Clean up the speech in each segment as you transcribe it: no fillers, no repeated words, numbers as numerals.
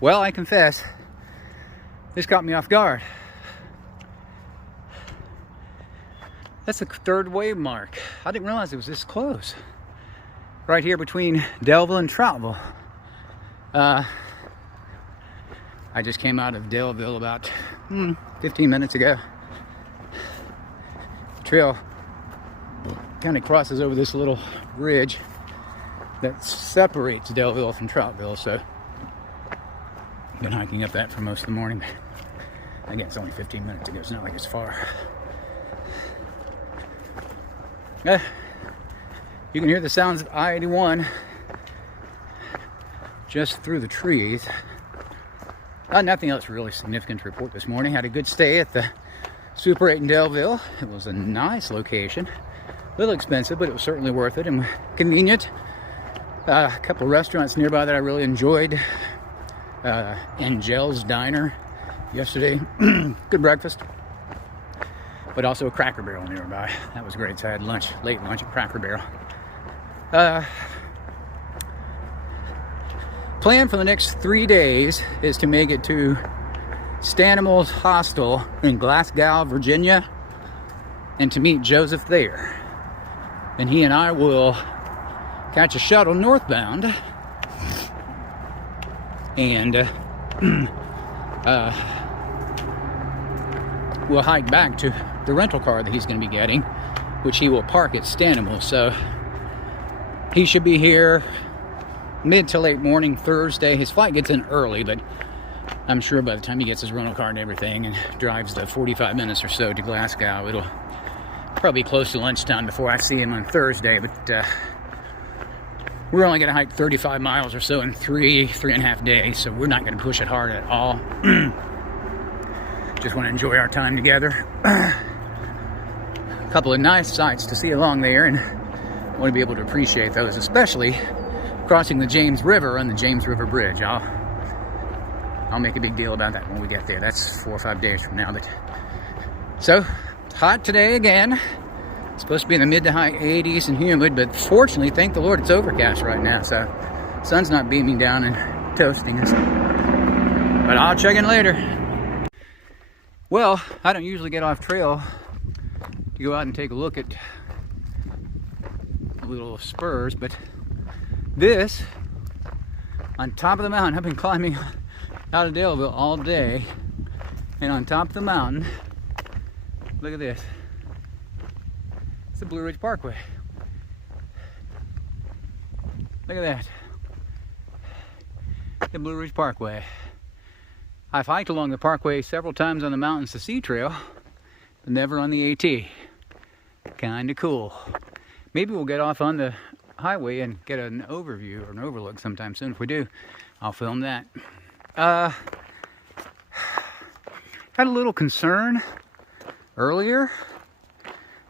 Well, I confess, this caught me off guard. That's the third wave mark. I didn't realize it was this close. Right here between Daleville and Troutville. I just came out of Daleville about 15 minutes ago. The trail kind of crosses over this little ridge that separates Daleville from Troutville, so I've been hiking up that for most of the morning. Again, it's only 15 minutes ago. It's not like it's far. You can hear the sounds of I-81 just through the trees. Nothing else really significant to report this morning. Had a good stay at the Super 8 in Daleville. It was a nice location. A little expensive, but it was certainly worth it and convenient. A couple of restaurants nearby that I really enjoyed. Angel's Diner yesterday. Good breakfast. But also a Cracker Barrel nearby. That was great. So I had lunch, late lunch at Cracker Barrel. Plan for the next 3 days is to make it to Stanimals Hostel in Glasgow, Virginia, and to meet Joseph there. And he and I will catch a shuttle northbound and we'll hike back to the rental car that he's going to be getting, which he will park at Stanimals. So he should be here mid to late morning Thursday. His flight gets in early, but I'm sure by the time he gets his rental car and everything and drives the 45 minutes or so to Glasgow, it'll probably be close to lunchtime before I see him on Thursday. But we're only going to hike 35 miles or so in three and a half days, so we're not going to push it hard at all. Just want to enjoy our time together. A couple of nice sights to see along there, and I want to be able to appreciate those, especially crossing the James River on the James River Bridge. I'll make a big deal about that when we get there. That's 4 or 5 days from now. But so hot today again. It's supposed to be in the mid to high 80s and humid, but fortunately, thank the Lord, it's overcast right now, so sun's not beaming down and toasting us. But I'll check in later. Well, I don't usually get off trail to go out and take a look at little spurs, but this, on top of the mountain, I've been climbing out of Daleville all day, and on top of the mountain, look at this. It's the Blue Ridge Parkway. Look at that. The Blue Ridge Parkway. I've hiked along the parkway several times on the Mountains to Sea Trail, but never on the AT. Kinda cool. Maybe we'll get off on the highway and get an overview or an overlook sometime soon. If we do, I'll film that. Had a little concern earlier.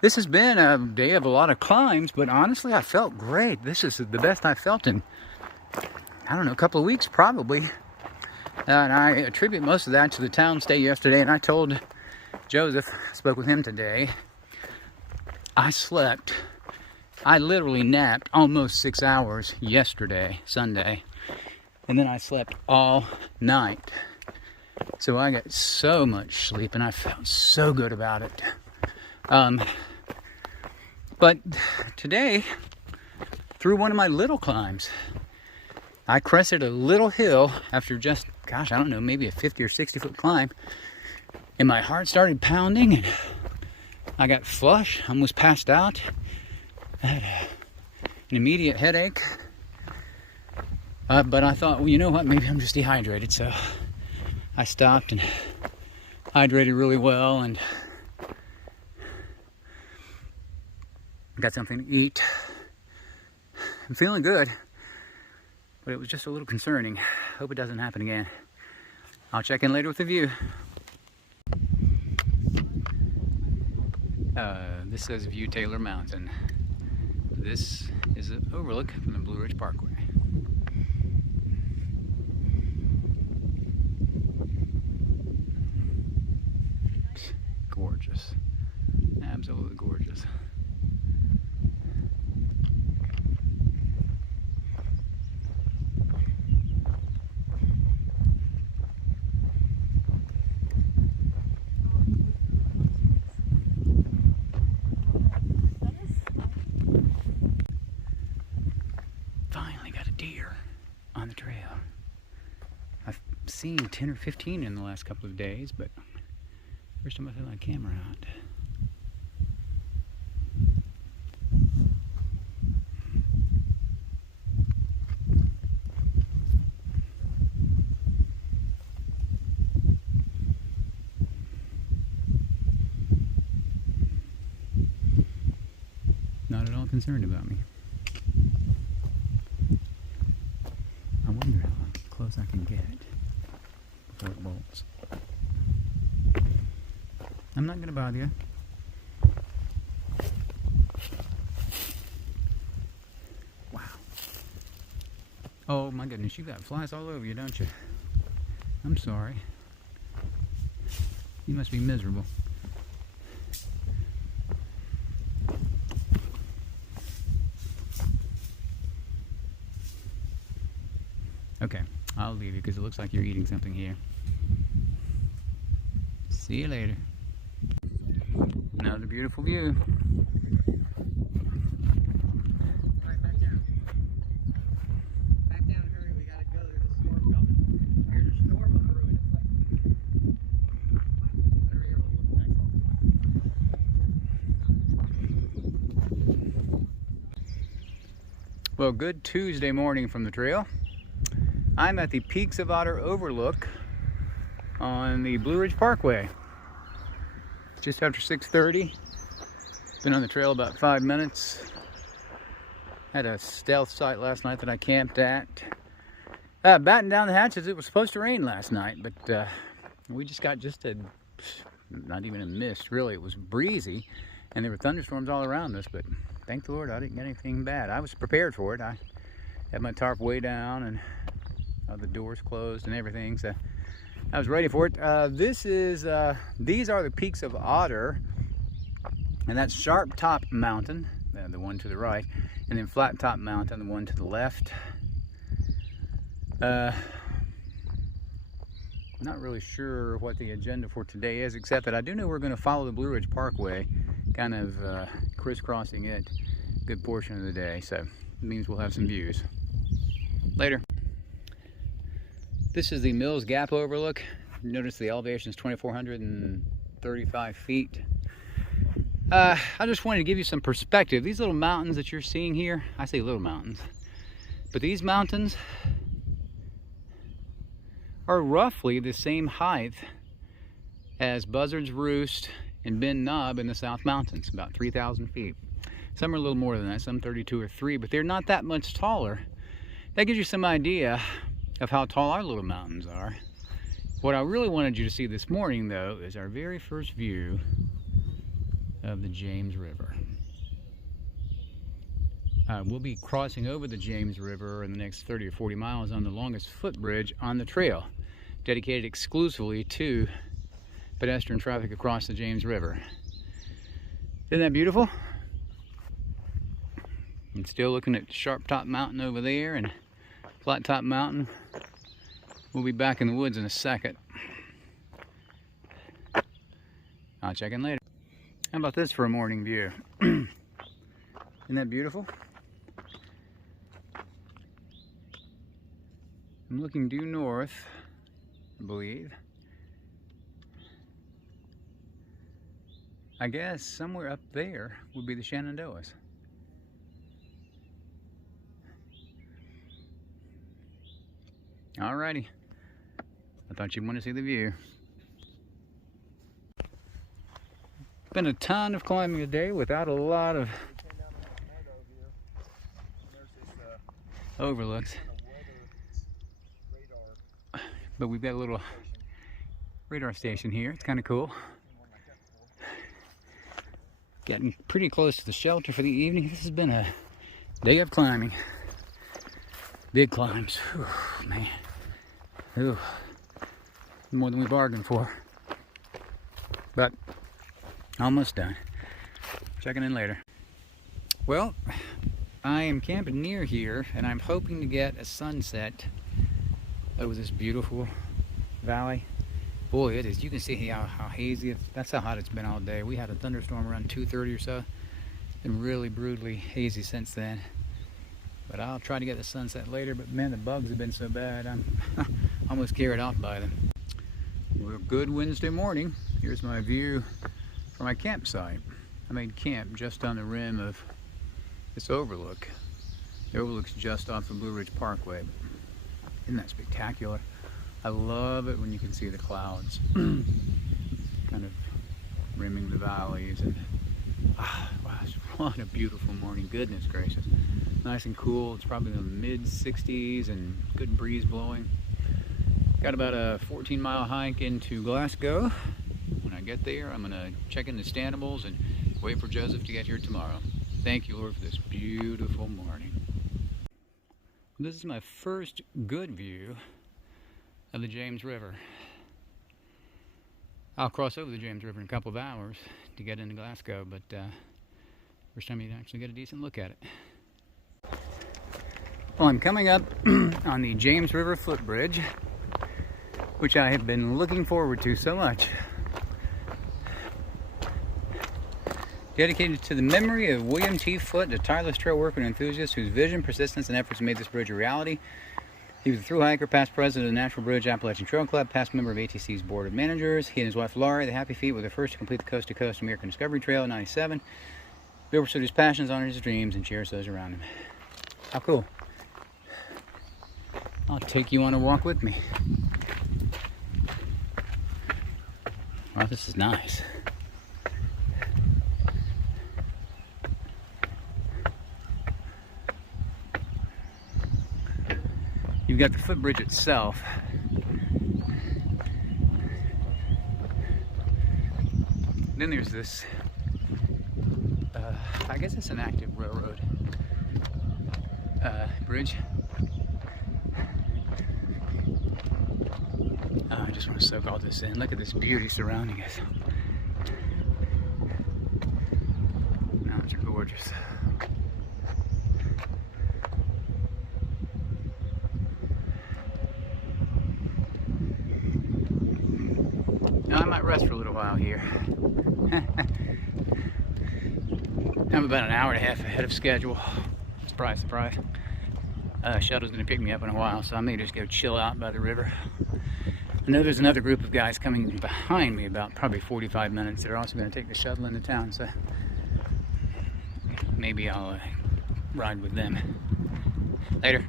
This has been a day of a lot of climbs, but honestly, I felt great. This is the best I've felt in, I don't know, a couple of weeks probably. And I attribute most of that to the town stay yesterday. And I told Joseph, spoke with him today, I literally napped almost 6 hours yesterday, Sunday. And then I slept all night. So I got so much sleep and I felt so good about it. But today, through one of my little climbs, I crested a little hill after just, gosh, I don't know, maybe a 50 or 60 foot climb. And my heart started pounding and I got flush, almost passed out. I had an immediate headache. But I thought, well, you know what, maybe I'm just dehydrated. So I stopped and hydrated really well and got something to eat. I'm feeling good, but it was just a little concerning. Hope it doesn't happen again. I'll check in later with the view. This says View Taylor Mountain. This is an overlook from the Blue Ridge Parkway. Gorgeous. Absolutely gorgeous. seen 10 or 15 in the last couple of days, but first time I've had my camera out. Not at all concerned about me. I wonder how close I can get before it bolts. I'm not going to bother you. Wow. Oh my goodness, you got flies all over you, don't you? I'm sorry. You must be miserable. Okay, I'll leave you because it looks like you're eating something here. See you later. Another beautiful view. Alright, back down. Back down, hurry, we gotta go. There's a storm coming. There's a storm of ruin. Over here will look nice. Well, good Tuesday morning from the trail. I'm at the Peaks of Otter Overlook on the Blue Ridge Parkway. Just after 6:30. Been on the trail about 5 minutes. Had a stealth site last night that I camped at. Battened down the hatches. It was supposed to rain last night, but we just got not even a mist, really. It was breezy, and there were thunderstorms all around us, but thank the Lord I didn't get anything bad. I was prepared for it. I had my tarp way down, and the doors closed and everything, so I was ready for it. These are the Peaks of Otter, and that's Sharp Top Mountain, the one to the right, and then Flat Top Mountain, the one to the left. Not really sure what the agenda for today is, except that I do know we're going to follow the Blue Ridge Parkway, kind of crisscrossing it a good portion of the day, so it means we'll have some views. Later. This is the Mills Gap Overlook. Notice the elevation is 2,435 feet. I just wanted to give you some perspective. These little mountains that you're seeing here, I say little mountains, but these mountains are roughly the same height as Buzzard's Roost and Ben Knob in the South Mountains, about 3,000 feet. Some are a little more than that, some 32 or 3, but they're not that much taller. That gives you some idea of how tall our little mountains are. What I really wanted you to see this morning, though, is our very first view of the James River. We'll be crossing over the James River in the next 30 or 40 miles on the longest footbridge on the trail, dedicated exclusively to pedestrian traffic across the James River. Isn't that beautiful? I'm still looking at Sharp Top Mountain over there and Flat Top Mountain. We'll be back in the woods in a second. I'll check in later. How about this for a morning view? Isn't that beautiful? I'm looking due north, I believe. I guess somewhere up there would be the Shenandoahs. Alrighty. I thought you'd want to see the view. Been a ton of climbing today without a lot of overlooks. But we've got a little radar station here. It's kind of cool. Getting pretty close to the shelter for the evening. This has been a day of climbing. Big climbs. Whew, man. Ooh. More than we bargained for. But almost done. Checking in later. Well, I am camping near here, and I'm hoping to get a sunset over this beautiful valley. Boy, it is. You can see how hazy it's. That's how hot it's been all day. We had a thunderstorm around 2:30 or so. It's been really brutally hazy since then. But I'll try to get the sunset later. But man, the bugs have been so bad. I'm almost carried off by them. Well, good Wednesday morning. Here's my view from my campsite. I made camp just on the rim of this overlook. The overlook's just off the Blue Ridge Parkway. Isn't that spectacular? I love it when you can see the clouds kind of rimming the valleys. And wow, what a beautiful morning. Goodness gracious. Nice and cool. It's probably in the mid 60s and good breeze blowing. Got about a 14-mile hike into Glasgow. When I get there, I'm gonna check in the Stanimals and wait for Joseph to get here tomorrow. Thank you, Lord, for this beautiful morning. This is my first good view of the James River. I'll cross over the James River in a couple of hours to get into Glasgow, but first time you actually get a decent look at it. Well, I'm coming up on the James River footbridge, which I have been looking forward to so much. Dedicated to the memory of William T. Foote, a tireless trail worker and enthusiast whose vision, persistence, and efforts made this bridge a reality. He was a thru hiker, past president of the Natural Bridge Appalachian Trail Club, past member of ATC's Board of Managers. He and his wife Laurie, the Happy Feet, were the first to complete the coast-to-coast American Discovery Trail in '97. Bill pursued his passions, honored his dreams, and cherished those around him. How cool. I'll take you on a walk with me. Wow, this is nice. You've got the footbridge itself. Then there's this, I guess it's an active railroad bridge. I just want to soak all this in. Look at this beauty surrounding us. Mountains are gorgeous. Now I might rest for a little while here. I'm about an hour and a half ahead of schedule. Surprise, surprise. Shuttle's gonna pick me up in a while, so I may just go chill out by the river. I know there's another group of guys coming behind me about probably 45 minutes. They're also gonna take the shuttle into town, so maybe I'll ride with them. Later.